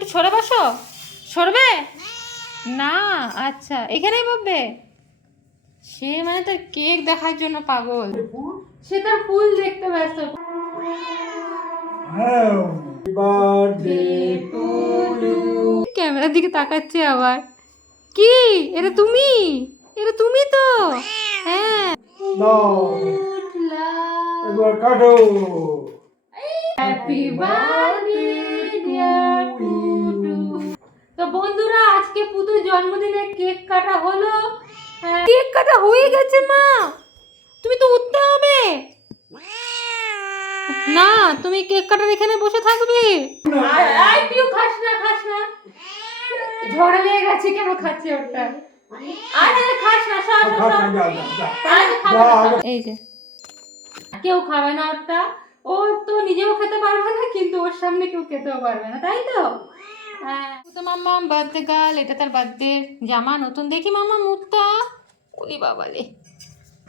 একটু সরে বসো। সরবে না? আচ্ছা, এখানেই বসবে। সে মানে তার কেক দেখার জন্য পাগল, সে তার ফুল দেখতে ব্যস্ত। ক্যামেরার দিকে তাকাচ্ছে আবার। কি এটা তুমি? এটা তুমি তো? হ্যাঁ। এবার কাটো। Happy birthday dear Putu. তো বন্ধুরা, আজকে পুতুর জন্মদিনে কেক কাটা হলো। কেক কাটা হয়ে গেছে মা। তুমি তো উঠতে হবে না, তুমি কেক কাটার এখানে বসে থাকবে। আই তুই খাস না, খাস না। ঝড় লেগে গেছে, কেন খাচ্ছে ওটা? আরে খাস না, সর সর সর। এই যে কেউ খাবে না ওটা। ও তো নিজেও খেতে পারবে না, কিন্তু ওর সামনে কেউ খেতেও পারবে না, তাই তো? হ্যাঁ। তো মাম্মা বার্থডে গার্ল, এটা তার বার্থডে জামা নতুন। দেখি মাম্মা মুখটা। ওরে বাবালে।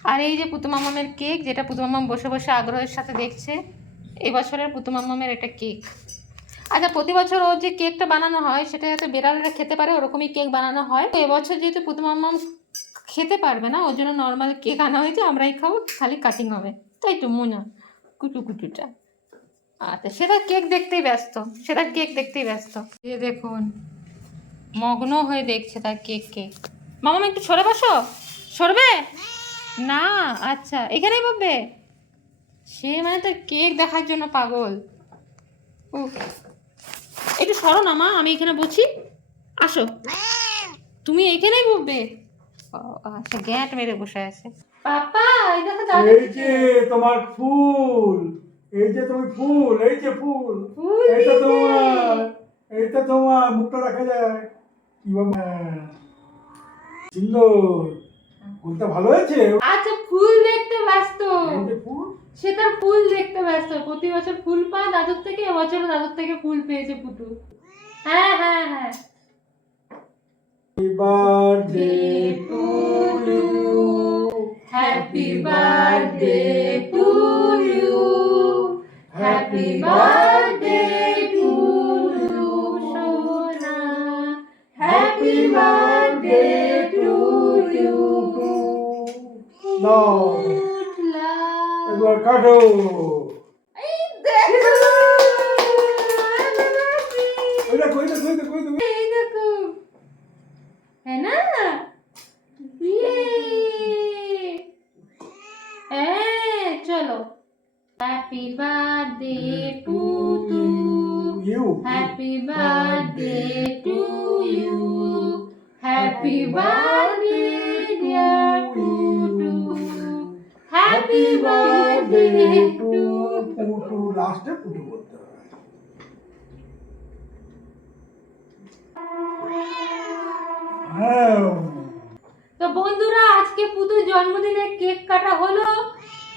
আর এই যে পুতু মামামের কেক, যেটা পুতু মামাম বসে বসে আগ্রহের সাথে দেখছে। এবছরের পুতু মামামের এটা কেক। আচ্ছা, প্রতি বছর ওর যে কেকটা বানানো হয় সেটা যাতে বেড়ালরা খেতে পারে ওরকমই কেক বানানো হয়। তো এবছর যেহেতু পুতু মামাম খেতে পারবে না, ওর জন্য নর্মাল কেক আনা হয়েছে, আমরাই খাবো, খালি কাটিং হবে, তাই তো মুনা কুচু কুচুটা। আচ্ছা, সেটা কেক দেখতেই ব্যস্ত, সেটা কেক দেখতেই ব্যস্ত। এ দেখুন, মগ্ন হয়ে দেখছে তার কেক। কেক মামাম একটু সরে বসো। সরবে না? আচ্ছা, এখানেই বসবে। সে মানে তার কেক দেখার জন্য পাগল। একটু সরো না মা, আমি এখানে বসি। আসো, তুমি এখানেই বসবে। আচ্ছা, গ্যাট মেরে বসে আছে। পাপা এই দেখো দাদা। এই যে তোমার ফুল, এই যে তুমি ফুল, এই যে ফুল, এইটা তোমার, এইটা তোমার, মুখটা দেখা যায় কি বাবা। সুন্দর ফুলটা ভালো হয়েছে। আচ্ছা, ফুল দেখতে ব্যস্ত। এই যে ফুল, সে তার ফুল দেখতে ব্যস্ত। প্রতি বছর ফুল পায় দাদুর থেকে, এবছর দাদুর থেকে ফুল পেয়েছে পুটু। হ্যাঁ হ্যাঁ হ্যাঁ। Happy birthday to you, happy birthday to you, happy birthday to you সোনা, হ্যাপি বার্থডে টু ইউ। নাও এবার কাটো। এই দেখো, ওইটা কইতে কইতে কইতে এই দেখো, है ना? ये चलो। Happy birthday to you, happy birthday to you, happy birthday dear to, happy birthday to. Putu, লাস্টে পুটু বলতে হবে। হ্যাঁ। তো বন্ধুরা, আজকে পুতুর জন্মদিনে কেক কাটা হলো।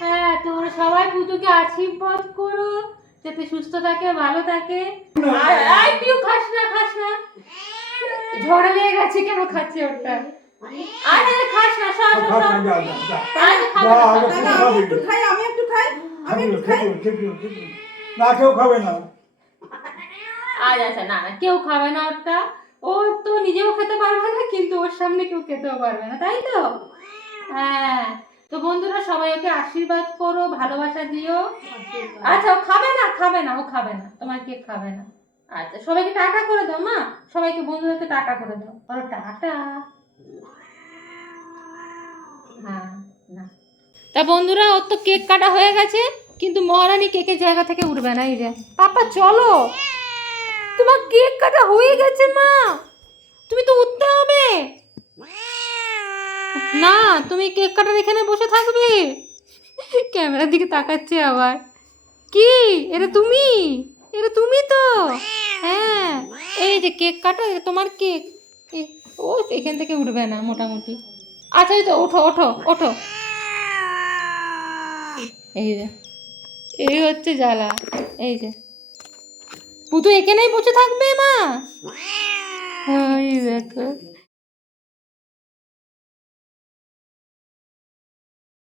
হ্যাঁ, তোমরা সবাই পুতুকে আশীর্বাদ করো যাতে সুস্থ থাকে, ভালো থাকে। আই তুই খাস না, খাস না। ঝড় লেগে গেছে, কেন খাচ্ছে ওটা? আরে খাস না, সর সর সর। আরে খাবে না, খাবে না। আমি একটু খাই, না কেউ খাবে না। আচ্ছা, না না, কেউ খাবে না ওটা। ও তো নিজেও খেতে পারবে না, কিন্তু ওর সামনে কেউ খেতেও পারবে না, তাই তো? হ্যাঁ। তো বন্ধুরা, সবাই ওকে আশীর্বাদ করো, ভালোবাসা দিও। আচ্ছা, ও খাবে না, খাবে না, ও খাবে না, তোমার কেক খাবে না। আচ্ছা, সবাইকে টাটা করে দাও মা, সবাইকে বন্ধুদেরকে টাটা করে দাও, বলো টাটা। হ্যাঁ না। তা বন্ধুরা, ওর তো কেক কাটা হয়ে গেছে, কিন্তু মহারানী কেকের জায়গা থেকে উঠবে না। এই যে পাপা চলো, তোমার কেক কাটা হয়ে গেছে মা, তুমি তো উঠতে হবে না, তুমি কেক কাটার এখানে বসে থাকবে। ক্যামেরার দিকে তাকাচ্ছে আবার। কি এটা তুমি? এটা তুমি তো? হ্যাঁ। এই যে কেক কাটা, এটা তোমার কেক। ও এখান থেকে উঠবে না মোটামুটি। আচ্ছা, এই তো ওঠো ওঠো ওঠো। এই যে, এই হচ্ছে জ্বালা। এই যে পুতু এখানেই বসে থাকবে মা। এই দেখো।